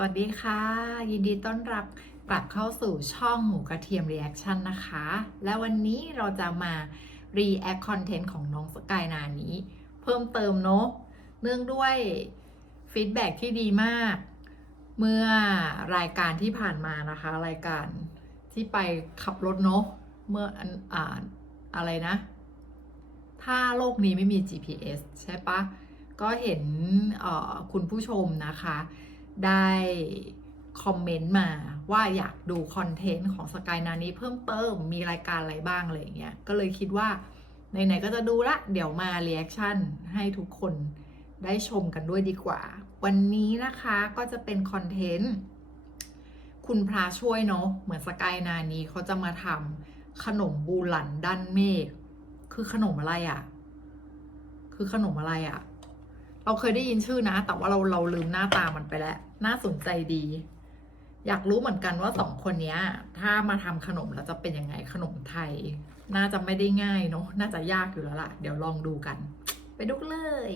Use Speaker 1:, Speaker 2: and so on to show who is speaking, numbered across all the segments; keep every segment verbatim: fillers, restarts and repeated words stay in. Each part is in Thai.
Speaker 1: วัสดีค่ะยินดีต้อนรับกลับเข้าสู่ช่องหมูกระเทียม Reaction นะคะและวันนี้เราจะมา React Content ของน้องสกายนานี้เพิ่มเติมเนาะเนื่องด้วยฟีดแบ็กที่ดีมากเมื่อรายการที่ผ่านมานะคะรายการที่ไปขับรถเนาะเมื่ออ่าอะไรนะถ้าโลกนี้ไม่มี จี พี เอส ใช่ปะก็เห็นคุณผู้ชมนะคะได้คอมเมนต์มาว่าอยากดูคอนเทนต์ของสกายนานี้เพิ่มเติมมีรายการอะไรบ้างอะไรอย่างเงี้ยก็เลยคิดว่าไหนๆก็จะดูละเดี๋ยวมาเรีแอคชั่นให้ทุกคนได้ชมกันด้วยดีกว่าวันนี้นะคะก็จะเป็นคอนเทนต์คุณพระช่วยเนาะเหมือนสกายนานี้เขาจะมาทำขนมบูหลันด้านเมฆคือขนมอะไรอะ่ะคือขนมอะไรอะ่ะเราเคยได้ยินชื่อนะแต่ว่าเราเราลืมหน้าตามันไปแล้วน่าสนใจดีอยากรู้เหมือนกันว่าสองคนนี้ถ้ามาทำขนมแล้วจะเป็นยังไงขนมไทยน่าจะไม่ได้ง่ายเนาะน่าจะยากอยู่แล้วล่ะเดี๋ยวลองดูกันไปดูเลย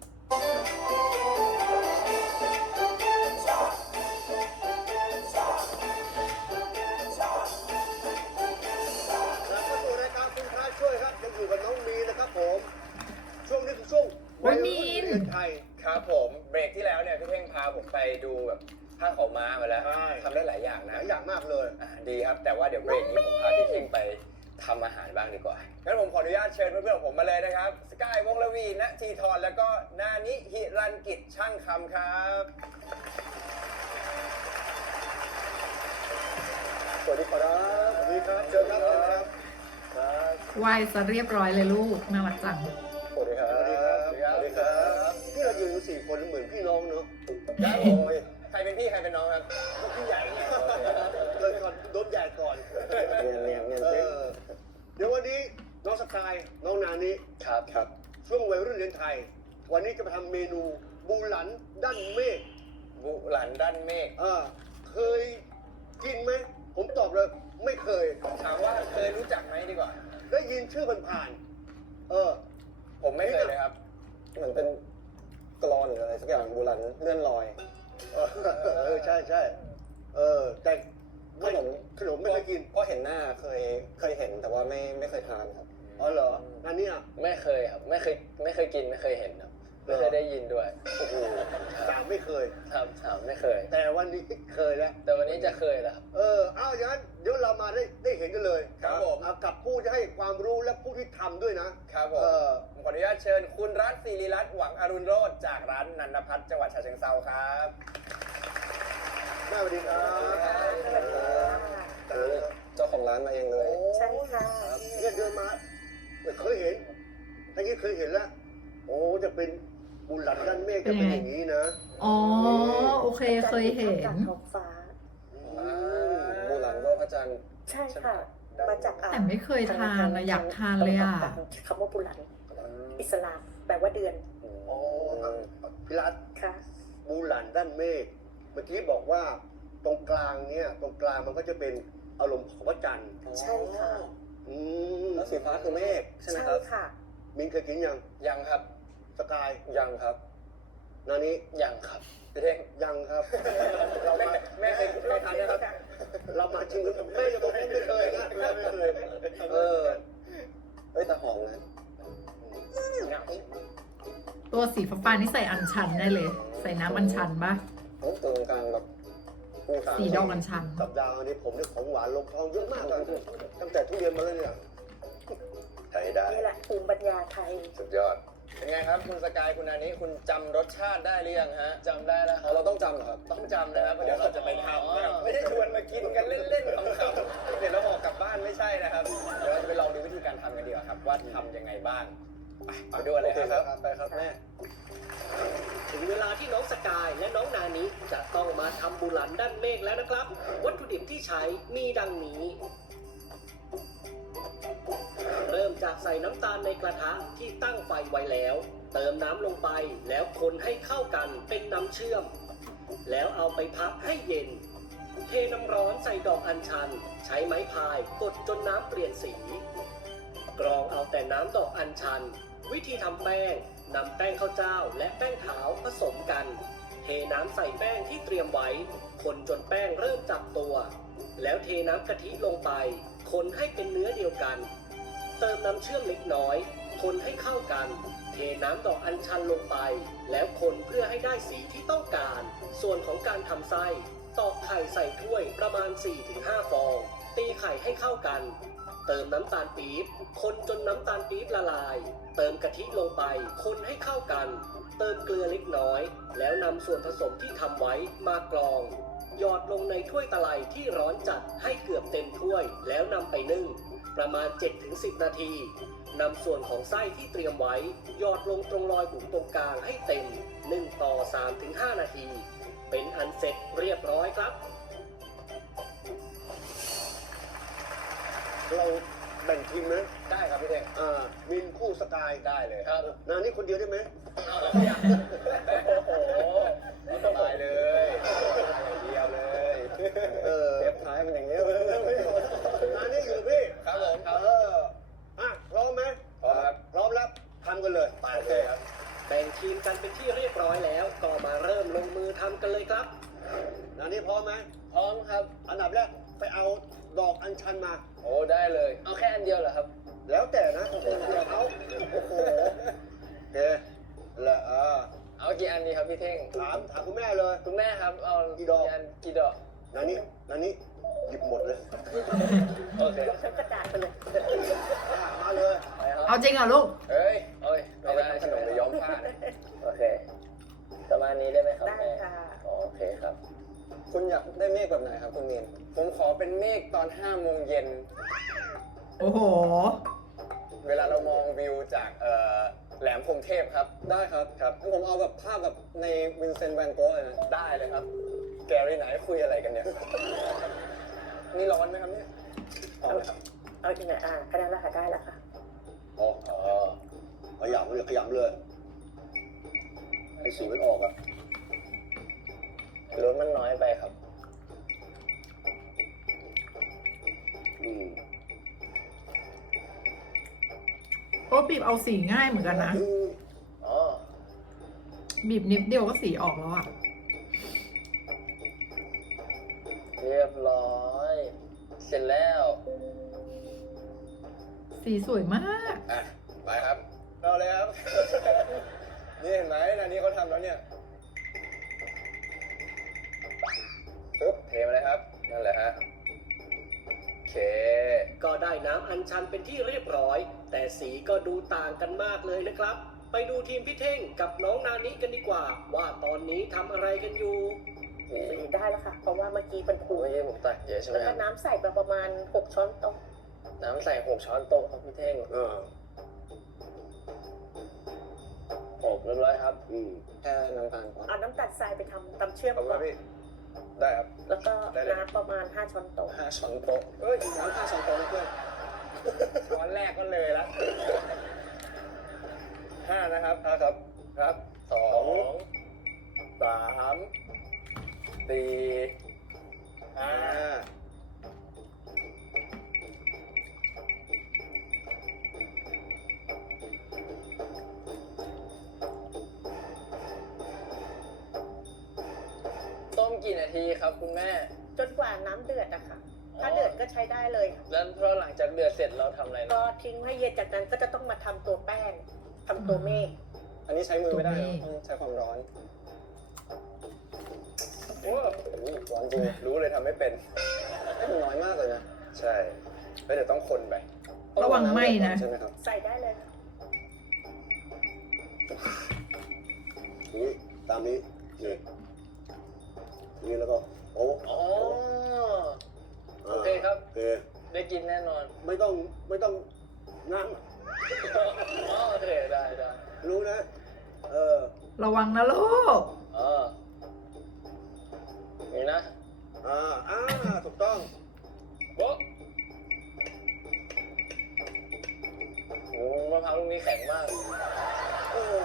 Speaker 2: ช่วงนี้คือช่วง
Speaker 1: วัยรุ่น
Speaker 2: เรียนไทย
Speaker 3: ครับผมเบรกที่แล้วเนี่ยพี่เท่งพาผมไปดูแบบผ้าขาวม้ามาแล้วทำได้หลายอย่างนะ
Speaker 2: หลายอย่างมากเลย
Speaker 3: ดีครับแต่ว่าเดี๋ยวเบรกนี้ผมพาพี่เท่งไปทำอาหารบ้างดีกว่างั้นผมขออนุญาตเชิญเพื่อนๆของผมมาเลยนะครับสกายวงศ์ลวีณทีทรแล้วก็นานิหิรันกิจช่างคำครับ
Speaker 2: สวัสดีครับสวัสดีครับเชิญครับครับ
Speaker 1: ครับไหว้ซะเรียบร้อยเลยลูกน่ารักจัง
Speaker 2: สวัสดีครับสวัสดีครับสวัสดีครับที่เรายืนอยู่สี่คนเหมือนพี่น้องเนอะ
Speaker 3: ครับผมใครเป็นพี่ใครเป็นน้องครับ
Speaker 2: ก็พี่ใหญ่เลยก่อนโดนใหญ่ก่อนเงียบเงียบเงียบเดี๋ยววันนี้น้องสกายน้องนานี้
Speaker 3: ครับครับ
Speaker 2: ช่วงวัยรุ่นเรียนไทยวันนี้จะไปทำเมนูบูหลันด้านเมฆ
Speaker 3: บูหลันด้านเมฆ
Speaker 2: อ่าเคยกินไหมผมตอบเลยไม่เคย
Speaker 3: ถามว่าเคยรู้จักไหมดีกว่า
Speaker 2: ได้ยินชื่อมันผ่านเออ
Speaker 3: ผมไม่เคยเลยครับ
Speaker 4: เหมือนเป็นกรอนหรืออะไรสักอย่างโบราณเลื่อนลอย
Speaker 2: เออใช่ใช่เออแต่
Speaker 4: ขนม
Speaker 2: ขนมไม่เคยกิน
Speaker 4: เพราะเห็นหน้าเคยเคยเห็นแต่ว่าไม่ไม่เคยทานครับ
Speaker 2: อ๋อเหรออันนี้
Speaker 3: ไม่เคยครับไม่เคยไม่เคยกินไม่เคยเห็นครับไม่เคยได้ยินด้วย
Speaker 2: โอ้โหสามไม่เคย
Speaker 3: ครับสามไม่เคย
Speaker 2: แต่วันนี้เคยแล้ว
Speaker 3: แต่วันนี้จะเคยแล้ว
Speaker 2: เออเอาอย่างนั้นเดี๋ยวเรามาได้ได้เห็นกันเลย
Speaker 3: ครับผม
Speaker 2: กับผู้ที่ให้ความรู้และผู้ที่ทำด้วยนะครับ
Speaker 3: ผมผมขออนุญาตเชิญคุณรัตน์ศิริรัตน์หวังอรุณโรจน์จากร้านนันทพัฒน์จังหวัดฉะเชิงเทราครับ
Speaker 2: สวัสดีครับสวัสดีครับ
Speaker 4: เจ้าของร้านมาเองเลย
Speaker 5: ใช่ค่ะ
Speaker 2: เนี่ยเดินมาเคยเห็นทั้งนี้เคยเห็นแล้วโอ้จะเป็นบุญหลันด้านเมฆจะเป็นอย่างนี้นะ
Speaker 1: อ๋อโอเคเคยเห็น
Speaker 5: ท้องฟ้า
Speaker 4: บุญหลันโลกพระจันทร์
Speaker 5: ใช่ค่ะมาจาก
Speaker 1: แต่ไม่เคยทานนะอยากทานเลยอ่ะ
Speaker 5: คำว่าบุญหลันอิสลามแปลว่าเดือน
Speaker 2: อ๋อพิรัต
Speaker 5: ค่ะ
Speaker 2: บุญหลันด้านเมฆเมื่อกี้บอกว่าตรงกลางเนี่ยตรงกลางมันก็จะเป็นอารมณ์ของพระจันทร์
Speaker 5: ใช่ค่ะ
Speaker 2: อืม
Speaker 4: แล้วสีฟ้าคือเมฆใช่ไหมครับ
Speaker 5: ใช่ค่ะ
Speaker 2: มินเคยกินยัง
Speaker 3: ยังครับ
Speaker 2: สกาย
Speaker 4: ยังครับ
Speaker 2: นานี้
Speaker 3: ยังครับพี่เท่ง
Speaker 2: ยังครับ
Speaker 3: เราแม่แม่เคยเคยทานนะครับ
Speaker 2: เรามาชิมกันแม่จะบอกไม่เคยนะไม่เคย
Speaker 4: เออเฮ้ยแต่หอมนะ
Speaker 1: ตัวสีฟ้านี่ใส่อัญชันได้เลยใส่น้ำอัญชันปะ
Speaker 4: โอ้ตัวกลางแบบ
Speaker 1: สีดอกอัญชัน
Speaker 2: สัปดาห์นี้ผมได้ของหวานลงท้องเยอะมากเลยตั้งแต่ทุเรียนมาแล้วเนี่ย
Speaker 3: ใช้ได้
Speaker 5: นี่แหละภูมิปัญญาไทย
Speaker 3: สุดยอดเป็นไงครับคุณสกายคุณนานี้คุณจำรสชาติได้หรือยังฮะจำได้แล้ว
Speaker 4: เราต้องจำครับ
Speaker 3: ต้องจำนะครับเดี๋ยวเราจะไปทำไม่ได้ชวนมากินกันเล่นๆขำๆเดี๋ยวเราห่อกลับบ้านไม่ใช่นะครับเดี๋ยวเราจะไปลองดูวิธีการทำกันดีกว่าครับว่าทำยังไงบ้างไปดูอะไรครับ
Speaker 4: ไปครับแม่
Speaker 6: ถึงเวลาที่น้องสกายและน้องนานิจะต้องมาทำบุหลันด้านเมฆแล้วนะครับวัตถุดิบที่ใช้มีดังนี้เริ่มจากใส่น้ำตาลในกระทะที่ตั้งไฟไว้แล้วเติมน้ำลงไปแล้วคนให้เข้ากันเป็นน้ำเชื่อมแล้วเอาไปพักให้เย็นเทน้ำร้อนใส่ดอกอัญชันใช้ไม้พายกดจนน้ำเปลี่ยนสีกรองเอาแต่น้ำดอกอัญชันวิธีทำแป้งนำแป้งข้าวเจ้าและแป้งขาวผสมกันเทน้ำใส่แป้งที่เตรียมไว้ คนจนแป้งเริ่มจับตัว แล้วเทน้ำกะทิลงไป คนให้เป็นเนื้อเดียวกัน เติมน้ำเชื่อมเล็กน้อย คนให้เข้ากัน เทน้ำดอกอัญชันลงไป แล้วคนเพื่อให้ได้สีที่ต้องการ ส่วนของการทำไส้ ตอกไข่ใส่ถ้วยประมาณ สี่ถึงห้า ฟอง ตีไข่ให้เข้ากัน เติมน้ำตาลปี๊บ คนจนน้ำตาลปี๊บละลาย เติมกะทิลงไป คนให้เข้ากัน เติมเกลือเล็กน้อย แล้วนำส่วนผสมที่ทำไว้มากรอง หยอดลงในถ้วยตะไลที่ร้อนจัดให้เกือบเต็มถ้วย แล้วนำไปนึ่ง ประมาณ เจ็ดถึงสิบ นาที นำส่วนของไส้ที่เตรียมไว้ หยอดลงตรงรอยบุ๋มตรงกลางให้เต็ม นึ่งต่อ สามถึงห้า นาที เป็นอันเสร็จเรียบร้อยครับ
Speaker 2: เราแบ่งทีมไหม
Speaker 3: ได้ครับพี่เท่ง
Speaker 2: อ่ามินคู่สกาย
Speaker 3: ได้เลยครับ
Speaker 2: นานี่คนเดียวได้ไหม
Speaker 3: โอ้โหสบายเลยอย่างเดียวเลย
Speaker 2: เออ
Speaker 4: เทปท้ายมันอย่างเงี้ย
Speaker 2: นานี่อยู่กับพี่
Speaker 3: ครับผมครับ
Speaker 2: เอออ่ะพร้อมไหม
Speaker 3: พร้อมครับ
Speaker 2: พร้อมแล้วทำกันเลย
Speaker 3: ไปเลยครับ
Speaker 6: แบ่งทีมกันเป็นที่เรียบร้อยแล้ว ก็มาเริ่มลงมือทำกันเลยครับ
Speaker 2: นานี่พร้อมไหม
Speaker 3: พร้อมครับ
Speaker 2: อันดับแรกไปเอาดอกอัญชันมา
Speaker 3: โอ้ได้เลย เอาแค่อันเดียวเหรอครับ
Speaker 2: แล้วแต่นะคนเดียวเขาโอ้โหโอเคแล้วเออ
Speaker 3: เอากี่อันดีครับพี่เท่ง
Speaker 2: ถามถามคุณแม่เลย
Speaker 3: คุณแม่ครับ เอา
Speaker 2: กี่ดอก
Speaker 3: อันกี่ดอก
Speaker 2: นานี่นานี่หยิบหมดเลย
Speaker 3: โอเค
Speaker 5: ใช้กระดาษไปเลย
Speaker 2: อ่ะมาเลย
Speaker 3: ไปครับ
Speaker 1: เอาจริงเหรอลูก
Speaker 3: เอ้ยเอ้ยเอาไปทำขนมหรือย้อมผ้าเนี่ยโอเค ประมาณนี้ได้ไหมครับ
Speaker 5: ได้
Speaker 3: แม่
Speaker 5: ค่ะ
Speaker 3: อ๋อโอเคครับ
Speaker 4: คุณอยากได้เมฆแบบไหนครับคุณมีน
Speaker 3: ผมขอเป็นเมฆตอนห้าโมงเย็น
Speaker 1: โอ้โห
Speaker 3: เวลาเรามองวิวจากเอ่อแหลมพรหมเทพครับ
Speaker 4: ได้ครับ
Speaker 3: ครับ
Speaker 4: งั้นผมเอาแบบภาพแบบในวินเซนต์แวนโก๊ะเลยนะ
Speaker 3: ได้เลยครับ แกรี่ไหนคุยอะไรกันเนี่ย นี่ร้อนไหมครับเนี่ย
Speaker 2: เอาเลยครับ
Speaker 5: เอาที่ไหนอ่ะก็ได้แล้วค่ะได้แล้วค่ะ
Speaker 2: อ๋อ
Speaker 3: อ๋อ
Speaker 2: ขยำเลยขยำเลย ให้สีมันออกอ่ะ
Speaker 3: รถมันน้อยไปครับ
Speaker 2: อืม
Speaker 1: โอ้บีบเอาสีง่ายเหมือนกันนะ
Speaker 3: อ๋อ
Speaker 1: บีบนิดเดียวก็สีออกแล้วอะ
Speaker 3: เรียบร้อย เสร็จแล้ว
Speaker 1: สีสวยมาก
Speaker 3: อ่ะ ไปครับ เราเลยครับ นี่เห็นไหมนานี้เขาทำแล้วเนี่ยปึ๊บเทมาเลยครับ นั่นแหละฮะ โอเค
Speaker 6: ก็ได้น้ำอัญชันเป็นที่เรียบร้อย แต่สีก็ดูต่างกันมากเลยนะครับ ไปดูทีมพี่เท่งกับน้องนานิกันดีกว่า ว่าตอนนี้ทำอะไรกันอยู่
Speaker 5: สีได้แล้วค่ะ เพราะว่าเมื่อกี้เป็นคู
Speaker 3: เมื่อกี้ผมตักเยอะใช่ไหม
Speaker 5: แล้ว
Speaker 3: ค
Speaker 5: ก็
Speaker 3: รับ
Speaker 5: น้ำใส่ไปประมาณหกช้อนโต๊ะ
Speaker 3: น้ำใส่หกช้อนโต๊ะครับพี่เท่ง
Speaker 2: เออ
Speaker 3: หกเรียบร้อยครับ
Speaker 2: อืม
Speaker 4: แค่น้ำตาลก่อน
Speaker 5: เอาน้ำตาลทรายไปทำตำเชื่อม
Speaker 3: ขอบคุณค
Speaker 5: ก่อ
Speaker 3: รับ
Speaker 5: น
Speaker 3: พี่ ได้ครับ
Speaker 5: แล้วก็
Speaker 3: ได้เลย
Speaker 5: น้ำประมาณห้าช้อนโต๊ะ
Speaker 4: ห้าช้อนโต๊ะ
Speaker 3: เอ้ย
Speaker 4: น้ำห้าช้อนโต๊ะนะเพื่อน
Speaker 3: ช้อนแรกก็เลยละห้านะครับห้าครับ ครับสองสามสี่ห้า
Speaker 2: อ่า
Speaker 3: ต้มกี่นาทีครับคุณแม่
Speaker 5: จนกว่าน้ำเดือดอะค่ะ ถ้าเดือดก็ใช้ได้เลยค่ะ
Speaker 3: แล้วพอหลังจากเดือดเสร็จเราทำอะไร
Speaker 5: ก็
Speaker 3: นะ
Speaker 5: ทิ้งให้เย็นจากนั้นก็จะต้องมาทำตัวแป้งทำตัวเมฆ
Speaker 4: อันนี้ใช้มือไม่ได้
Speaker 1: ตัวเมฆ
Speaker 4: ต้องใช้ความร้อน
Speaker 3: โอ้
Speaker 4: โอ้โหร้อนจริง
Speaker 3: รู้เลยทำไม่เป็น
Speaker 4: ให้มันน้อยมากเลยนะ
Speaker 3: ใช่แล้วเดี๋ยวต้องคนไป
Speaker 1: ระวังไหม้นะ
Speaker 4: ใช่ไหมครับ
Speaker 5: ใส่ได้เลยค่ะ
Speaker 2: นี่ตามนี้นี่นี่แล้วก็โอ้
Speaker 3: อ๋อ โอเคครับ
Speaker 2: โอเค
Speaker 3: ได้กินแน่นอน
Speaker 2: ไม่ต้องไม่ต้องนั่ง
Speaker 3: อ๋อโอเคได้ได้
Speaker 2: รู้นะ เออ
Speaker 1: ระวังนะลูก
Speaker 3: อ๋อนี่นะ
Speaker 2: อ่า อ่า ถูกต้อง
Speaker 3: โบ๊ะโอ้มะพร้าวลูกนี้แข็งมาก
Speaker 2: เออ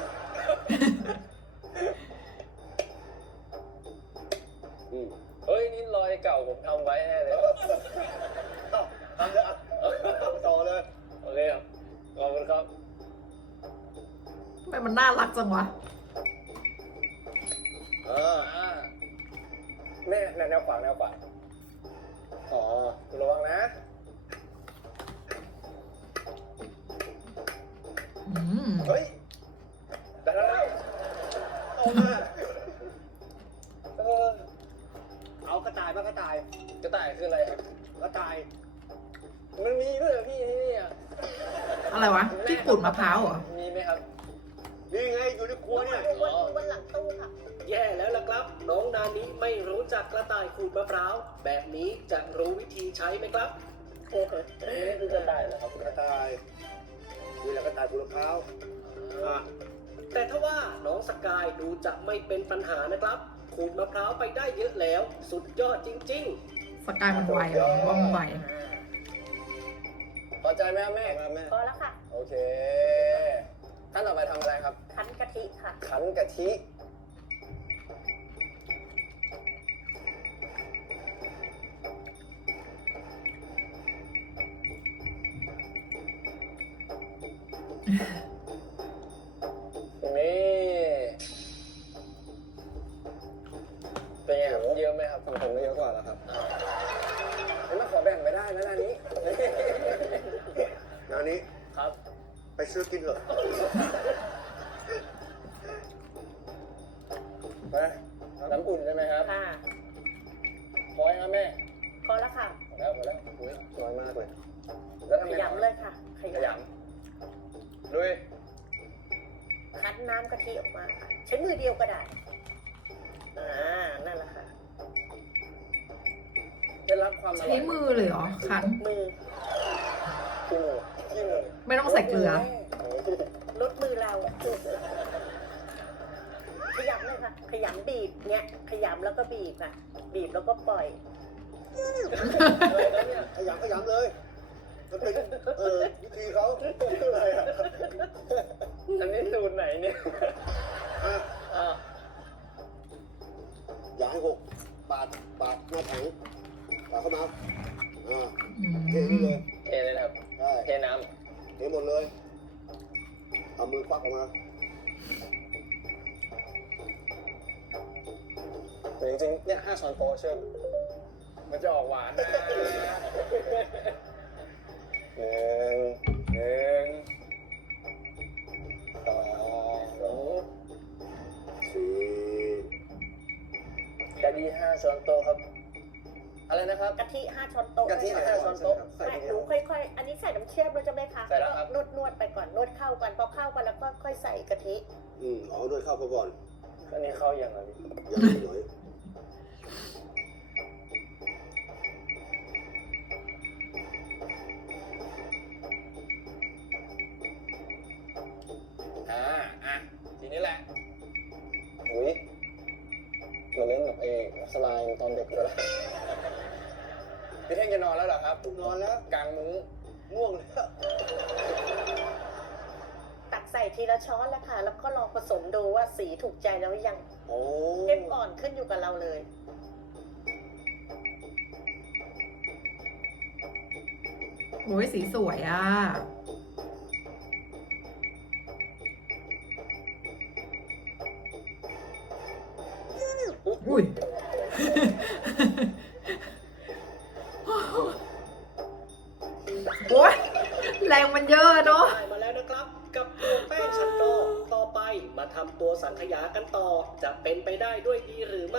Speaker 2: อืม
Speaker 3: เฮ้ย นี่รอยเก่าผมทำไว้แน่เลย
Speaker 2: เอ้าทำเลยอ่ะต่อเลย
Speaker 3: โอเคครับ ขอบคุณครับ
Speaker 1: ทำไมมันน่ารักจังวะ
Speaker 2: เออ
Speaker 3: อ่าแม่แนวขวางแนวขวาง
Speaker 4: อ๋อ
Speaker 3: ระวังนะ
Speaker 1: อืม
Speaker 3: เฮ้ยได้แล้ว
Speaker 2: เอามา
Speaker 3: เออ
Speaker 2: เอากระต่ายมากระต่าย
Speaker 3: กระต่ายคืออะไรครับ
Speaker 2: กระต่าย
Speaker 3: มันมีด้วยเหรอพี่ที่นี่อ่ะ
Speaker 1: อะไรวะที่ขูดมะพร้าวเหรอ
Speaker 3: มีไหมครับ
Speaker 2: นี่ไงอยู่ในครัวเนี่ย
Speaker 5: วันวันหลังตู้ค่ะ
Speaker 6: แย่แล้วล่ะครับ น้องนานิไม่รู้จักกระต่ายขูดมะพร้าว แบบนี้จะรู้วิธีใช้ไหมครับ
Speaker 3: นี่คือกระต่ายเหรอครับ
Speaker 2: กระต่ายนี่แหละกระต่ายขูดมะพร้าวอ่ะ
Speaker 6: แต่ถ้าว่าน้องสกายดูจะไม่เป็นปัญหานะครับ ขูดมะพร้าวไปได้เยอะแล้ว สุดยอดจริง
Speaker 1: สกายมันไวเหรอว่ามันไว
Speaker 3: พอใจไหมครับแม่
Speaker 4: แม่แม่
Speaker 5: พอแล้วค่ะ
Speaker 3: โอเคขั้นต่อไปทำอะไรครับ
Speaker 5: คั้นกะทิค่ะ
Speaker 3: ขันกะทิ นี่เป็นไงครับเยอะไหมครับ
Speaker 4: ฝั่งผมก็เยอะกว่าแล้วครับ
Speaker 3: งั้นมาขอแบ่งไม่ได้นะนานี้
Speaker 2: งานนี้
Speaker 3: ครับ
Speaker 2: ไปซื้อกินเถอะ
Speaker 3: มาน้ำอุ่นใช่ไหมครับ
Speaker 5: ค่ะ
Speaker 3: พอยังครับแม่
Speaker 5: พอแล้วค่ะ
Speaker 3: พอแล้วพอแล้วอุ๊ย
Speaker 4: น้อยมากเลย
Speaker 3: แล้ว
Speaker 5: ข
Speaker 3: ทำไงต่อย
Speaker 5: ำเลยค่ะ ข
Speaker 3: ข
Speaker 5: ย
Speaker 3: ยำลุย
Speaker 5: ำคั้นน้ำกะทิออกมาค่ะ ใช้มือเดียวก็ได้ อ่า นั่นแหละค่ะ
Speaker 3: เคล็ดลับความอร่อย
Speaker 1: ใช้มือเลยเหรอคั้น
Speaker 5: มือ
Speaker 3: ขี้มือขี้มือ
Speaker 1: ไม่ต้องใส่เกลือ
Speaker 5: ลดมือเรา ขยำเลยค่ะ ขยำบีบเนี้ย ขยำแล้วก็บีบค่ะ บีบแล้วก็ปล่อย
Speaker 3: อะไรนะเนี่ย
Speaker 2: ขยำขยำเลยมันเป็นเออวิธีเขาอะไรอ่ะ
Speaker 3: อันนี้สูตรไหนเนี่ย
Speaker 2: อ่ะ
Speaker 3: อ่า
Speaker 2: อย่าให้หกปาดปาดหน้าถังปาดเข้ามาอ่า
Speaker 1: อื
Speaker 2: เทนี่เล
Speaker 1: ม
Speaker 2: ย
Speaker 3: เทเลยนะครับ
Speaker 2: ใช่
Speaker 3: เทน้
Speaker 2: เทหมดเลยเอามือควักออกมา
Speaker 4: แต่จริงๆ เนี่ยห้าช้อนโต๊ะเชื่อม
Speaker 3: ำมันจะออกหวานนะ
Speaker 4: หนึ่ง
Speaker 3: หนึ่ง
Speaker 4: สอง
Speaker 2: สี่
Speaker 3: กะทิห้าช้อนโต๊ะครับ อะไรนะครับ
Speaker 5: กะทิห้าช้อนโต๊ะ
Speaker 3: กะทิห้าช้อนโต๊ะ
Speaker 2: ใส่
Speaker 5: ไม่
Speaker 2: ไป
Speaker 5: หนูค่อยๆ อันนี้ใส่น้ำเชื่อมแล้วจะไหมคะ
Speaker 3: ใส่แล้วครับ
Speaker 5: นวดนวดๆไปก่อน นวดเข้ากัน พอเข้ากันแล้วก็ค่อยใส่กะทิ
Speaker 2: อืมเอาด้วยข้าวเขาก่อน
Speaker 3: อันนี้เข้ายังไง
Speaker 2: ยังไม่หน่อย
Speaker 3: อ่าอ่ะทีนี้แหละ
Speaker 4: อุ้ยเหมือนเล่นแบบเอสไลม์ตอนเด็กเลย
Speaker 3: พี่เท่งจะนอนแล้วเหรอครับ
Speaker 2: นอนแล้ว
Speaker 3: กลางมุ้ง
Speaker 2: ง่วงแล้ว
Speaker 5: ตักใส่ทีละช้อนแล้วค่ะ แล้วก็ลองผสมดูว่าสีถูกใจแล้วหรือยัง
Speaker 2: โอ้
Speaker 5: เข้มอ่อนขึ้นอยู่กับเราเลย
Speaker 1: โอ้ยสีสวยอ่ะ อุ้ย โอ้ยแรงมันเยอะเนาะ
Speaker 6: ได้มาแล้วนะครับ กับตัวแป้งชันโตต่อไปมาทำตัวสังขยากันต่อ จะเป็นไปได้ด้วยดีหรือไม่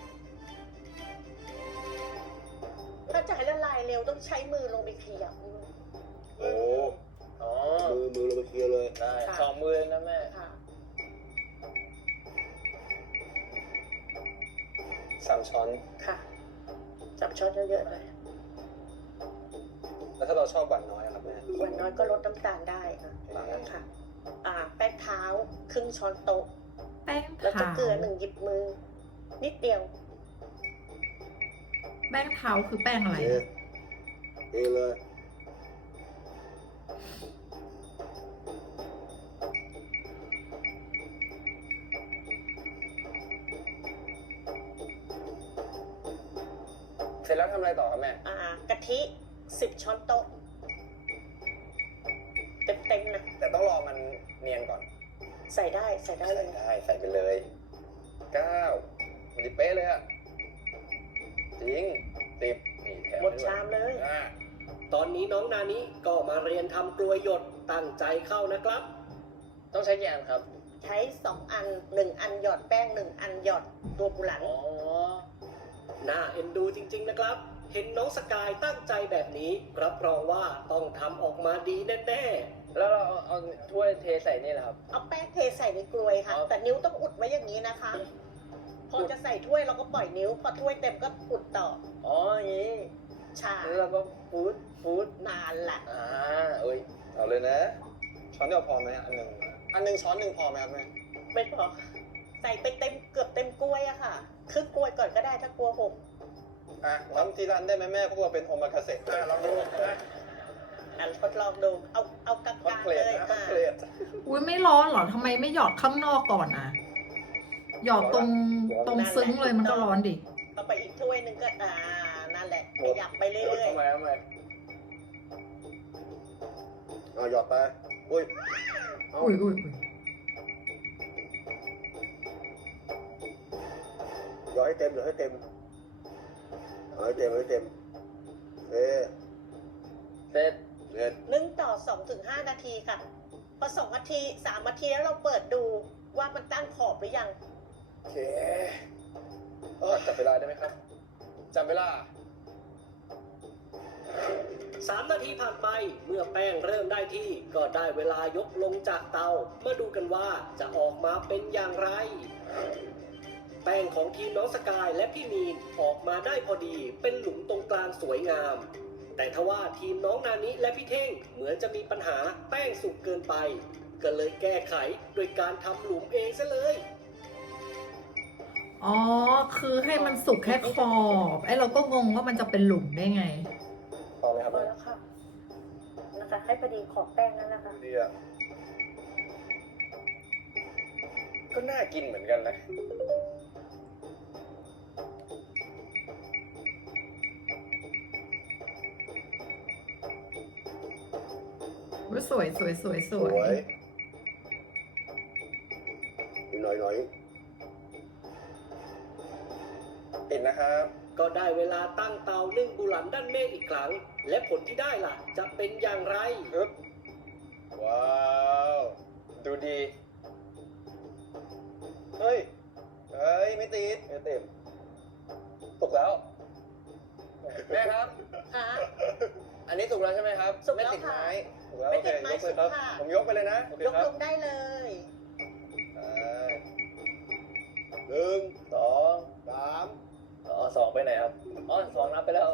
Speaker 5: ถ้าจะให้ละลายเร็วต้องใช้มือลงไปขย
Speaker 2: โอ้
Speaker 3: อ๋อ
Speaker 2: มือมือเราไปเคลียร์เลย
Speaker 3: ได้สองมือเลยนะแม่
Speaker 5: ำค่ะ
Speaker 4: สามช้อน
Speaker 5: ค่ะ จับช้อนเยอะๆเลย
Speaker 4: แล้วถ้าเราชอบหวานน้อยอะครับแม่
Speaker 5: วันน้อยก็ลดน้ำตาลได้ค่ะค่ะ อ่า แป้งเท้าครึ่งช้อนโต๊ะ
Speaker 1: แป้ง
Speaker 5: แล้วก็
Speaker 1: เท้า
Speaker 5: เกลือหนึ่งหยิบมือ นิดเดียว
Speaker 1: แป้งเท้าคือแป้งอะไร
Speaker 2: เท
Speaker 1: อะ
Speaker 2: เทเลย
Speaker 3: เสร็จแล้วทำอะไรต่อครับแม่
Speaker 5: อ่ากะทิสิบช้อนโต๊ะ เต็มๆนะ
Speaker 3: แต่ต้องรอมันเนียนก่อน
Speaker 5: ใส่ได้ใส่ได้
Speaker 3: ใส่
Speaker 5: เลย
Speaker 3: ได้ ใส่ไปเลยเก้ามันดิเป๊ะเลยอะจริงติบนี่แถม
Speaker 5: หมดชามเลย
Speaker 3: อ่า
Speaker 6: ตอนนี้น้องนานิก็มาเรียนทำกลวยหยดตั้งใจเข้านะครับ
Speaker 4: ต้องใช้กี่อันครับ
Speaker 5: ใช้สองอันหนึ่งอันหยอดแป้งหนึ่งอันหยอดตัวกุหลัน
Speaker 4: อ๋อ
Speaker 6: น่าเอ็นดูจริงๆนะครับ เห็นน้องสกายตั้งใจแบบนี้ รับรองว่าต้องทำออกมาดีแน่
Speaker 4: แล้วเราเอาเอาถ้วยเทใส่นี่แหละครับ
Speaker 5: เอาแป้งเทใส่ในกลวยค่ะ
Speaker 4: อ๋อ
Speaker 5: แต่นิ้วต้องอุดไว้อย่างนี้นะคะ พอจะใส่ถ้วยเราก็ปล่อยนิ้ว พอถ้วยเต็มก็อุดต่อ
Speaker 4: อ๋ออย่างนี้
Speaker 5: ชา
Speaker 4: แล้วเราก็ฟูดฟูด
Speaker 5: นานละ
Speaker 4: อ่าเอ้ย
Speaker 3: เอาเลยนะ
Speaker 4: ช้อนเดียวพอไหมอันหนึ่ง
Speaker 3: อันหนึ่งช้อนหนึ่งพอไหมครับแม่
Speaker 5: ไม่พอใส่ไปเต็มเกือบเต็มกลวยอะค่ะครึ่งกลวยก่อนก็ได้ถ้ากลัวหก
Speaker 3: อ่ะ
Speaker 4: ทำทีรันได้ไหมแม่พวกเราเป็นโอมาคาเสะ
Speaker 3: ลองดูนะ
Speaker 5: อันทดลองดู เอาเอากลาง
Speaker 3: คอน
Speaker 5: ๆ
Speaker 3: เกร
Speaker 5: เล
Speaker 3: ด
Speaker 5: ย
Speaker 3: นะคอน
Speaker 5: อ่า
Speaker 3: เกรด
Speaker 1: อุ้ยไม่ร้อนเหรอทำไมไม่หยอดข้างนอกก่อนนะหยอดตรงตรงซึ้งเลยมันก็ร้อนดิ
Speaker 5: เอาไปอีกถ้วยหนึ่งก็อ่านั่นแหละขยับไปเรื่อย
Speaker 3: ทำไมทำไม
Speaker 2: เอาหยอดไปอุ้ยเอา
Speaker 1: อุ้ยอุ้ยอุ้ย
Speaker 2: หยอดให้เต็มหยอดให้เต็มเอาให้เต็มเอาให้เต็มเอ๊ะ
Speaker 4: เสร็จ
Speaker 2: เด็ด
Speaker 5: ๆหนึ่งต่อสองถึงห้านาทีค่ะ พอสองนาทีสามนาทีแล้วเราเปิดดูว่ามันตั้งขอบหรือยัง
Speaker 3: โอเคเออจับเวลาได้ไหมครับจับเวลา
Speaker 6: สามนาทีผ่านไป เมื่อแป้งเริ่มได้ที่ ก็ได้เวลายกลงจากเตา มาดูกันว่าจะออกมาเป็นอย่างไร แป้งของทีมน้องสกายและพี่มีนออกมาได้พอดีเป็นหลุมตรงกลางสวยงาม แต่ทว่าทีมน้องนานิและพี่เท่งเหมือนจะมีปัญหาแป้งสุกเกินไป ก็เลยแก้ไขโดยการทำหลุมเองซะเลย
Speaker 1: อ๋อคือให้มันสุกแค่ขอบไอ้เราก็งงว่ามันจะเป็นหลุมได้ไง
Speaker 4: พอไหมครับ
Speaker 5: พอ
Speaker 4: แม่
Speaker 5: แล้วค่ะนะคะให้พอดีขอบแป้งนั่นนะคะ
Speaker 3: ดีอ่ะก็น่ากินเหมือนกันนะ
Speaker 1: อุ๊ยสวยสวยสวยส
Speaker 2: ส
Speaker 1: วย
Speaker 2: วยอีกหน่อยหน่อย
Speaker 3: ปิดนะครับ
Speaker 6: ก็ได้เวลาตั้งเตานึ่งบุหลันด้านเมฆอีกครั้ง และผลที่ได้ล่ะ จะเป็นอย่างไร
Speaker 3: ปึ๊บ ว้าว ดูดี เฮ้ย เฮ้ย ไม่ติด
Speaker 4: ไม่ติดสุกแล้ว
Speaker 3: แม่ครับ
Speaker 5: ค่ะ
Speaker 3: อันนี้สุกแล้วใช่ไหมครับ
Speaker 5: สุกแล้ว
Speaker 3: ไม่ติด
Speaker 5: ค่ะ
Speaker 3: ไม้
Speaker 4: สุกแล้ว
Speaker 5: ไม่
Speaker 4: โอเค
Speaker 5: ติดไม้
Speaker 4: ยกเล
Speaker 5: สุ
Speaker 4: ย
Speaker 5: ก
Speaker 4: ครับ
Speaker 5: ค่ะ
Speaker 3: ผมยกไปเลยนะ
Speaker 4: โอเค
Speaker 5: ยก
Speaker 4: ครับ
Speaker 5: ลงได้เลย
Speaker 3: ไป
Speaker 2: หนึ่ง
Speaker 4: สอง
Speaker 2: สาม
Speaker 4: อ๋อสองไปไหนครับ อ๋อสองนับไปแล้ว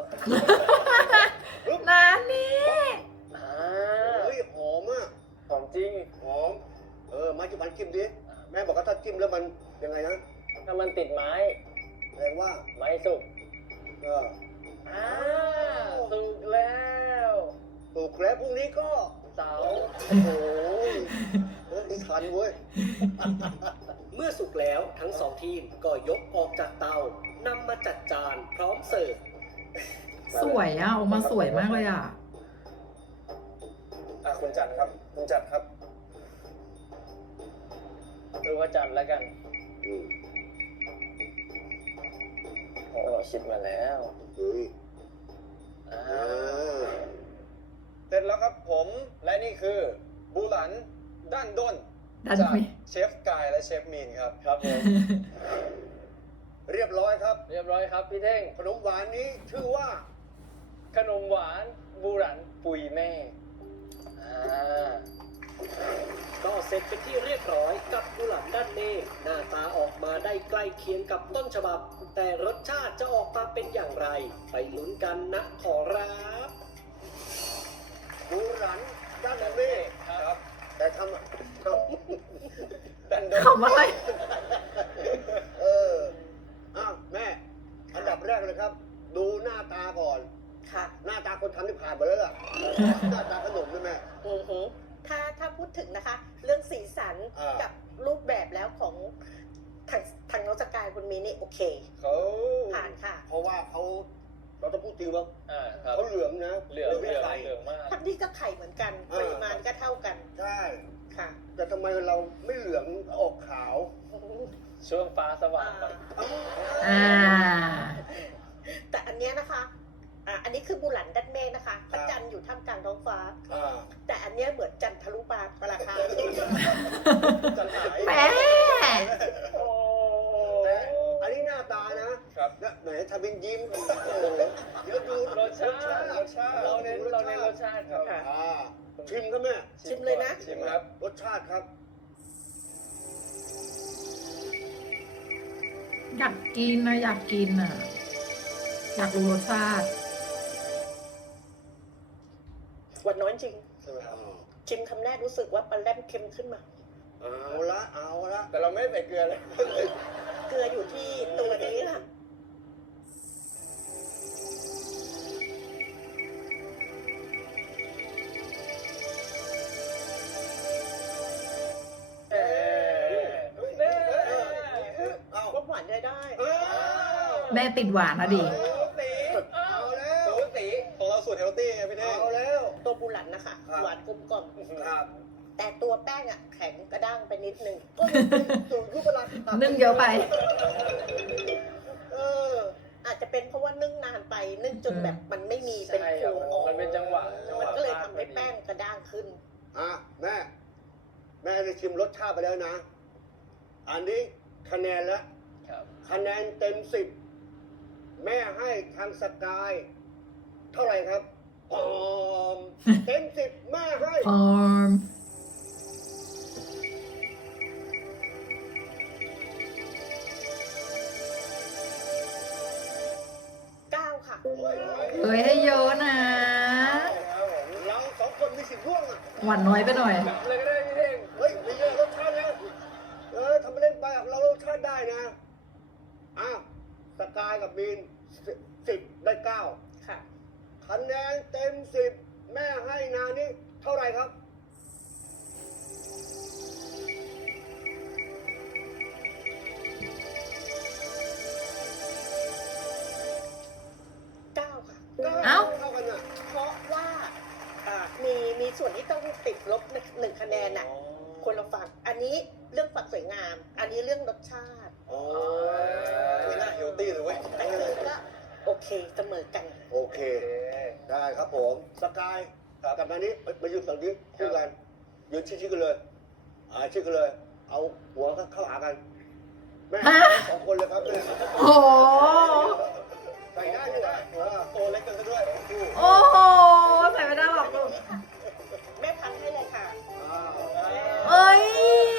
Speaker 1: นานี่
Speaker 4: อ่า
Speaker 2: เฮ้ยหอมอ่ะ
Speaker 4: ของจริง
Speaker 2: หอม เออไม้จิ้มฟันจิ้มดิแม่บอกว่าถ้าจิ้มแล้วมันยังไงนะ
Speaker 4: ถ้ามันติดไม้
Speaker 2: แสดงว่า
Speaker 4: ไม้สุก
Speaker 2: เออ
Speaker 4: อ่าสุกแล้ว
Speaker 2: ถูกแล้วพรุ่งนี้ก็
Speaker 4: เสา
Speaker 2: โอ้โหเออทันเว้ย
Speaker 6: เมื่อสุกแล้วทั้งสองทีมก็ยกออกจากเตานำมาจัดจานพร้อมเสิร์ฟ
Speaker 1: สวยอ่ะออกมาสวยมากเลยอ่ะ
Speaker 3: อ่ะคุณจัดครับ คุณจัดครับ
Speaker 4: รู้ว่าจันทร์แล้วกัน
Speaker 2: อืม
Speaker 4: โอ้คิดมาแล้ว
Speaker 2: เฮ้ย
Speaker 4: อ่า
Speaker 2: อ่า
Speaker 3: เสร็จแล้วครับผม และนี่คือ บูหลัน ด้านด้น
Speaker 1: ด้าน
Speaker 3: จาก
Speaker 1: มี
Speaker 3: เชฟกายและเชฟมีนครับ
Speaker 4: ครับผม
Speaker 2: เรียบร้อยครับ
Speaker 4: เรียบร้อยครับพี่เท่ง
Speaker 2: ขนมหวานนี้ชื่อว่า
Speaker 4: ขนมหวานบูหลันปุยแม่อ่า
Speaker 6: ก็เสร็จเป็นที่เรียบร้อยกับกุหลาบด้านเมฆหน้าตาออกมาได้ใกล้เคียงกับต้นฉบับ แต่รสชาติจะออกมาเป็นอย่างไร ไปลุ้นกันนะขอรับ
Speaker 2: บูรันด้านเมฆ
Speaker 3: ครับ
Speaker 2: แต่ทำทำ
Speaker 3: ด้านด้น
Speaker 1: คำอะไร
Speaker 2: เออ อ้าวแม่ อันดับแรกเลยครับ ดูหน้าตาก่อน
Speaker 5: ค่ะ
Speaker 2: หน้าตาคนทำที่ผ่านไปแล้วล่ะ หน้าตาขนมด้วยแม่
Speaker 5: อือหือถ้าถ้าพูดถึงนะคะ เรื่องสีสัน
Speaker 2: อ่ากั
Speaker 5: กับรูปแบบแล้วของทางทางน้องสกายคุณมีนี่โอเค
Speaker 2: เขา
Speaker 5: ผ่านค่ะ
Speaker 2: เพราะว่าเขาเราต้องพูดจริงว่า
Speaker 4: อ่าครับ
Speaker 2: เขาเหลืองนะ
Speaker 4: เหลืองเห
Speaker 2: ไม่
Speaker 4: ลือง
Speaker 2: ไข่
Speaker 4: เหลืองมาก
Speaker 5: พักนี้ก็ไข่เหมือนกัน
Speaker 2: เอ
Speaker 5: ป
Speaker 2: อ
Speaker 5: ริมาณก็เท่ากัน
Speaker 2: ใช่
Speaker 5: ค่ะ
Speaker 2: แต่ทำไมเราไม่เหลืองออกขาว
Speaker 5: อือหือ
Speaker 4: ช่วงฟ้าสว่างก่อน
Speaker 1: อ่า
Speaker 5: แต่อันเนี้ยนะคะอ่าอันนี้คือบุหลันดันเมฆนะคะพระจันทร์อยู่ท่ามกลางท้องฟ้า
Speaker 2: อ่า
Speaker 5: แต่อันเนี้ยเหมือนจันทรุปาปราคา
Speaker 2: จันหาย
Speaker 1: แปะ
Speaker 4: โอ้
Speaker 2: แต่อันนี้หน้าตานะครับ แล้วไหนทำเป็นยิ้มโอ้โหเดี๋ยวดู
Speaker 4: รสชาติ
Speaker 2: รสชาติ
Speaker 4: เราเน้นเราเน้นรสชาติครับ
Speaker 5: ค่ะ
Speaker 2: อ่าชิมครับแม่
Speaker 5: ชิมเลยนะ
Speaker 3: ชิมครับ
Speaker 2: รสชาติครับ
Speaker 1: อยากกินนะอยากกินอ่ะ อยากรู้รสชาติ
Speaker 5: หวานน้อยจริง
Speaker 2: ใช่ไหมครับ
Speaker 5: ชิมคำแรกรู้สึกว่าปลาแรมเค็มขึ้นมา
Speaker 2: เอาละ เอาละ
Speaker 3: แต่เราไม่ใส่เกลือเลย
Speaker 5: เกลืออยู่ที่ตัวนี้ค่ะ
Speaker 4: เอ๊ะเน่
Speaker 2: เอา
Speaker 5: หวานได้ได้
Speaker 2: เออ
Speaker 1: แม่ติดหวานนะดิ
Speaker 2: เอาแล้ว
Speaker 3: สูสีของเราสูตรเฮลตี้ไงพี่เท่ง
Speaker 2: เอาแล้ว
Speaker 5: ตัวบุหลันนะคะ
Speaker 2: ครับ
Speaker 5: หวานกลมกล่อม
Speaker 2: ครับ
Speaker 5: แต่ตัวแป้งอ่ะแข็งกระด้างไปนิดนึง
Speaker 2: ก็ยังเป็นสูตรยุบลัน
Speaker 1: นึ่งเยอะไป
Speaker 2: เออ
Speaker 5: อาจจะเป็นเพราะว่านึ่งนานไปนึ่งจนแบบมันไม่มีเป็น
Speaker 4: ใช่
Speaker 5: โค
Speaker 4: ค
Speaker 5: ร
Speaker 4: รับ
Speaker 5: งออก
Speaker 4: มันเป็นจังหวะจังห
Speaker 5: มั
Speaker 4: วะ
Speaker 5: นก็เลยทำให้แป้งกระด้างขึ้น
Speaker 2: อ่ะแม่ แม่ได้ชิมรสชาติไปแล้วนะ อันนี้คะแนนแล้ว
Speaker 4: ครับ
Speaker 2: คะแนนเต็มสิบแม่ให้ทางสกาย เท่าไหร่ครับออมเต็มสิบแม่ให้
Speaker 1: พร้อม
Speaker 5: เก้าค่ะ
Speaker 1: เอ้ยให้เยอะนะ
Speaker 2: เราสองคนมีสิทธิ์ร่วงอ่ะ
Speaker 1: หวานน้อยไปหน่อย
Speaker 4: กลับเลยก็ได้พี่เท่ง
Speaker 2: เฮ้ยไม่เยอะรสชาตินะเออทำไปเล่นไปอ่ะเรารสชาติได้นะอ้าวสกายกับบีนสิบได้เก้า
Speaker 5: ค่ะ
Speaker 2: คะแนนเต็มสิบแม่ให้นานี่เท่าไหร่ครับ
Speaker 5: เก้าค่ะ
Speaker 1: เอ้า
Speaker 2: เท่ากันอ่ะ
Speaker 5: เพราะว่าอ่ามีมีส่วนที่ต้องติดลบหนึ่งคะแนนน่ะ คนละฝั่งอันนี้เรื่องฝักสวยงาม อันนี้เรื่องรสชาติ
Speaker 2: อ๋อไม่น่าเฮลตี้เลยเว้ย
Speaker 5: แต่คือก็โอเคเสมอกัน
Speaker 2: โอเค ได้ครับผม สกายกับนานี้มายืนฝั่งนี้คู่กัน ยืนชิดๆกันเลย อ่าชิดกันเลย เอาหัวเข้าหากัน แม่
Speaker 1: ฮะ
Speaker 2: สองคนเลยครับแม่
Speaker 1: โอ้โห
Speaker 2: ใส่ได้ใช่ไหมตัวเล็กกันซะด้วยคู่
Speaker 1: โอ้โห ใส่ไม่ได้หรอกลูก
Speaker 5: แม่พันให้เลยค่ะ
Speaker 2: อ้าว
Speaker 1: เอ้ย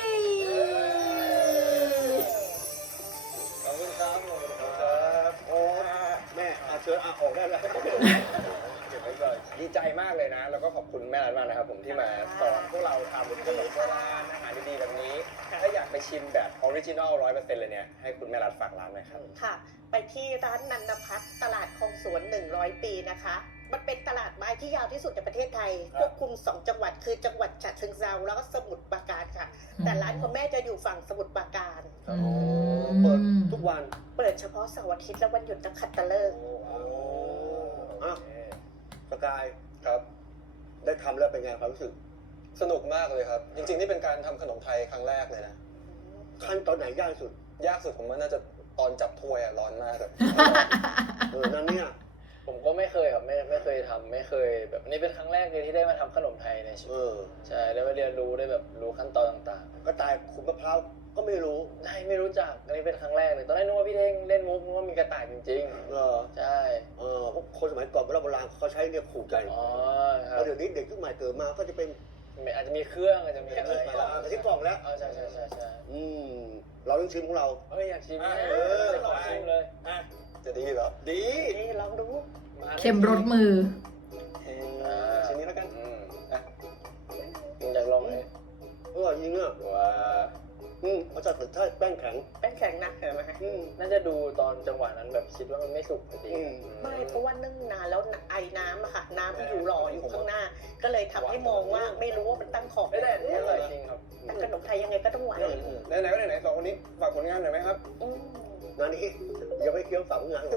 Speaker 3: ขอบคุณครับขอบคุณครับ
Speaker 2: โอ้แม่อาเชิญอาออกได้แล้ว
Speaker 3: เก็บไว้ก่อนดีใจมากเลยนะ แล้วก็ขอบคุณแม่รัฐมากนะครับผมที่มาสอนพวกเราทำขนมโบราณอาหารดีๆแบบนี้ ถ้าอยากไปชิมแบบออริจินอลร้อยเปอร์เซ็นต์เลยเนี่ย ให้คุณแม่รัฐฝากร้านหน่อยครับ
Speaker 5: ค่ะ ไปที่ร้านนันทพัฒน์ตลาดคลองสวน หนึ่งร้อย ปีนะคะ มันเป็นตลาดไม้ที่ยาวที่สุดในประเทศไทย
Speaker 3: ครับ
Speaker 5: ควบคุมสองจังหวัดคือจังหวัดฉะเชิงเทราแล้วก็สมุทรปราการค่ะ แต่ร้านของแม่จะอยู่ฝั่งสมุทรปราการ
Speaker 1: อื
Speaker 2: เปิด
Speaker 1: ม
Speaker 2: ทุกวัน
Speaker 5: เปิดเฉพาะเสาร์อาทิตย์และวันหยุดนักขัตฤกษ์
Speaker 2: อ้าวสกาย
Speaker 3: ครับ
Speaker 2: ได้ทำแล้วเป็นไงความรู้สึก
Speaker 3: สนุกมากเลยครับ จริงๆ นี่เป็นการทำขนมไทยครั้งแรกเลยนะ
Speaker 2: ขั้นตอนไหนยากที่สุด
Speaker 3: ยากสุดผมว่าน่าจะตอนจับถ้วยอะร้อนมากเลย
Speaker 2: เออ นั่นเนี่ย
Speaker 4: ผมก็ไม่เคยครับไม่ไม่เคยทำไม่เคยแบบนี่เป็นครั้งแรกเลยที่ได้มาทำขนมไทยในชี
Speaker 2: เอ
Speaker 4: วิต
Speaker 2: อ
Speaker 4: ใช่ได้มาเรียนรู้ได้แบบรู้ขั้นตอนต่าง
Speaker 2: กระต่ายขุนมะพร้าวก็ไม่รู้
Speaker 4: ๆได้ไม่รู้จักอันนี้เป็นครั้งแรกเลยตอนแรกนึกว่าพี่เท่งเล่นมุกนึกว่ามีกระต่ายจริง
Speaker 2: เออ
Speaker 4: ๆ ใช่
Speaker 2: เออพวกคนสมัยก่อนโบราณโบราณเขาใช้เนี่ยขู่กัน
Speaker 4: อ๋อครั
Speaker 2: แล้
Speaker 4: บ
Speaker 2: วเดี๋ยวนี้เด็กยุคใหม่เกิดมาก็จะเป็น
Speaker 4: อาจจะมีเครื่องอาจจะมี
Speaker 2: แค่
Speaker 4: อะไร
Speaker 2: กล่องไปที่กล่องแล้ว
Speaker 4: อ๋อใช่ใช่ใช่ใช่
Speaker 2: อืม เราต้องชิมของเรา
Speaker 4: เฮ้ยอยากชิม
Speaker 3: อ่ะ
Speaker 4: เออ
Speaker 2: เออ
Speaker 4: ขอชิมเลย
Speaker 3: จะดีเหรอ ดี
Speaker 5: นี่ลองดู
Speaker 1: เค็มรสมือ
Speaker 4: อ่า
Speaker 3: ชิ้นนี้แล้วกันอืมอ่ะ
Speaker 4: อยากลองเลย
Speaker 2: อร่อยจริงอ่ะ
Speaker 3: ว้า
Speaker 2: อืมเขาจะรสชาติแป้งแข็ง
Speaker 5: แป้งแข็งนะเห็นไหมคะ
Speaker 2: อืม
Speaker 4: น่าจะดูตอนจังหวะนั้นแบบคิดว่ามันไม่สุกพอดี
Speaker 2: อืม
Speaker 5: ไม่เพราะว่านึ่งนานแล้วไอน้ำอะค่ะ น้ำมันอยู่หล่ออยู่ข้างหน้า ก็เลยทำให้มองว่าไม่รู้ว่ามันตั้งขอบ
Speaker 4: ไม่ได้อันนี้อร่อยจริงครับ
Speaker 5: แต่ขนมไทยยังไงก็ต้องหวาน
Speaker 3: ไหนๆก็ไหนๆสองคนนี้ฝากผลงานหน่อยไหมครับ
Speaker 5: อืม
Speaker 2: งานนี้ยังไม่เคี้ยวสามงานหรอก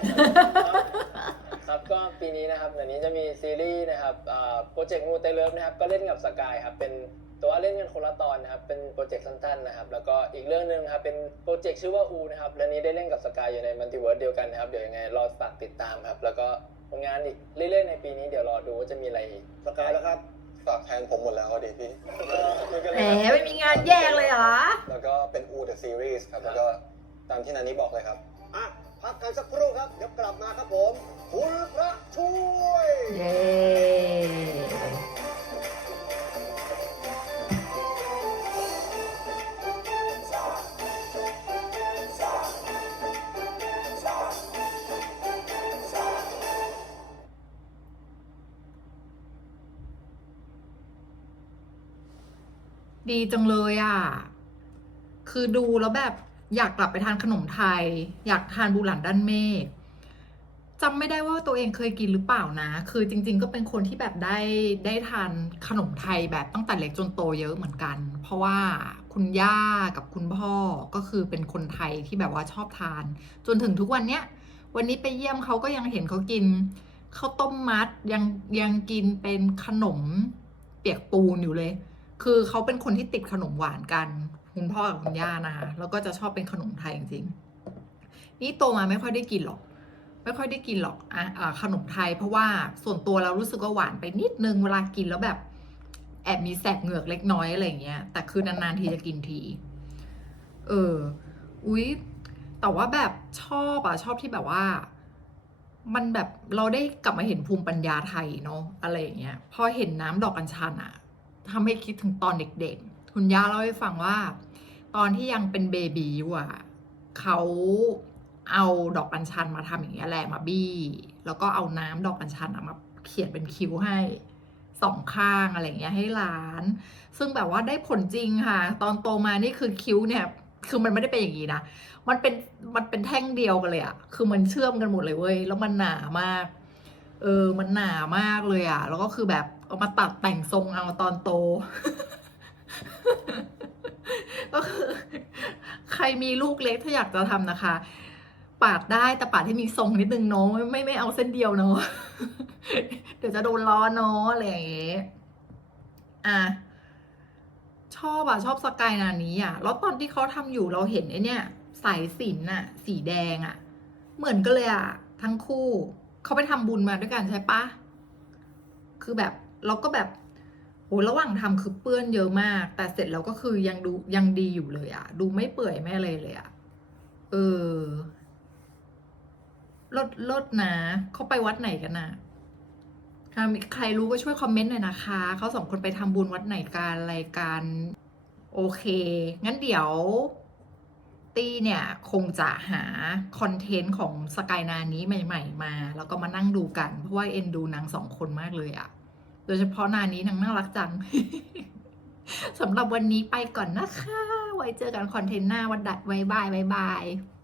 Speaker 4: ครับก็ปีนี้นะครับเดี๋ยวนี้จะมีซีรีส์นะครับโปรเจกต์มูเตเลิฟนะครับก็เล่นกับสกายครับเป็นแต่ว่าเล่นกันคนละตอนนะครับเป็นโปรเจกต์สั้นๆนะครับแล้วก็อีกเรื่องหนึ่งครับเป็นโปรเจกต์ชื่อว่าอูนะครับและนี้ได้เล่นกับสกายอยู่ในมัลติเวิร์สเดียวกันนะครับเดี๋ยวยังไงรอฝากติดตามครับแล้วก็ผลงานอีกเรื่อยๆในปีนี้เดี๋ยวรอดูว่าจะมีอะไรอีก
Speaker 2: สกายแล้วครับ
Speaker 3: ฝากแทนผมหมดแล้วดิพี่
Speaker 1: แหมไม่มีงานแยกเลยเหรอ
Speaker 3: แล้วก็เป็นอู The Series ครับแล้วก็ตามที่นันนี้บอกเลยครับ
Speaker 2: อ่ะ พักกันสักครู่ครับ เดี๋ยวกลับมาครับผม คุณพระช่วย
Speaker 1: เย้ ดีจังเลยอ่ะ คือดูแล้วแบบอยากกลับไปทานขนมไทย อยากทานบูหลันด้านเมฆจำไม่ได้ว่าตัวเองเคยกินหรือเปล่านะ คือจริงๆก็เป็นคนที่แบบได้ได้ทานขนมไทยแบบตั้งแต่เล็กจนโตเยอะเหมือนกัน เพราะว่าคุณย่ากับคุณพ่อก็คือเป็นคนไทยที่แบบว่าชอบทาน จนถึงทุกวันเนี้ย วันนี้ไปเยี่ยมเขาก็ยังเห็นเขากินข้าวต้มมัดยังยังกินเป็นขนมเปียกปูนอยู่เลย คือเขาเป็นคนที่ติดขนมหวานกัน คุณพ่อกับคุณย่านะคะแล้วก็จะชอบเป็นขนมไทยจริงๆนี่โตมาไม่ค่อยได้กินหรอก ไม่ค่อยได้กินหรอกอ่ะอ่าขนมไทยเพราะว่าส่วนตัวเรารู้สึกว่าหวานไปนิดนึงเวลากินแล้วแบบแอบมีแสบเหงือกเล็กน้อยอะไรอย่างเงี้ยแต่คือนานๆทีจะกินทีเอออุ๊ยแต่ว่าแบบชอบอ่ะชอบที่แบบว่า มันแบบเราได้กลับมาเห็นภูมิปัญญาไทยเนาะอะไรอย่างเงี้ยพอเห็นน้ำดอกอัญชันอ่ะทำให้คิดถึงตอนเด็กๆคุณย่าเล่าให้ฟังว่า ตอนที่ยังเป็นเบบีอยู่อ่ะเขาเอาดอกอัญชันมาทำอย่างเงี้ยแหละมาบี้แล้วก็เอาน้ำดอกอัญชันมาเขียนเป็นคิ้วให้สองข้างอะไรอย่างเงี้ยให้หลาน ซึ่งแบบว่าได้ผลจริงค่ะ ตอนโตมานี่คือคิ้วเนี่ย คือมันไม่ได้เป็นอย่างนี้นะมันเป็นมันเป็นแท่งเดียวกันเลยอะคือมันเชื่อมกันหมดเลยเว้ยแล้วมันหนามาก เออมันหนามากเลยอะแล้วก็คือแบบเอามาตัดแต่งทรงเอาตอนโต ก็คือใครมีลูกเล็กถ้าอยากจะทำนะคะ ปาดได้แต่ปาดให้มีทรงนิดนึงเนาะไม่ไม่ไม่เอาเส้นเดียวเนาะ เดี๋ยวจะโดนล้อเนาะอะไรอย่างเงี้ยอ่ะชอบอ่ะชอบสกายนานี้อ่ะแล้วตอนที่เขาทำอยู่เราเห็นไอ้เนี่ยสายสิญจน์อ่ะ สีแดงอ่ะ เหมือนกันเลยอ่ะทั้งคู่เขาไปทำบุญมาด้วยกันใช่ปะคือแบบเราก็แบบโหระหว่างทำคือเปื้อนเยอะมาก แต่เสร็จแล้วก็คือยังดูยังดีอยู่เลยอ่ะ ดูไม่เปื่อยไม่อะไรเลยอ่ะเออลดลดนะเขาไปวัดไหนกันนะใครรู้ก็ช่วยคอมเมนต์หน่อยนะคะเขาสองคนไปทำบุญวัดไหนกันอะไรกันโอเคงั้นเดี๋ยวตีเนี่ยคงจะหาคอนเทนต์ของสกายนานี้ใหม่ๆมาแล้วก็มานั่งดูกันเพราะว่าเอ็นดูนางสองคนมากเลยอะโดยเฉพาะนานี้นางน่ารักจัง สำหรับวันนี้ไปก่อนนะคะไว้เจอกันคอนเทนต์หน้าวันดัดไว้บายบายบาย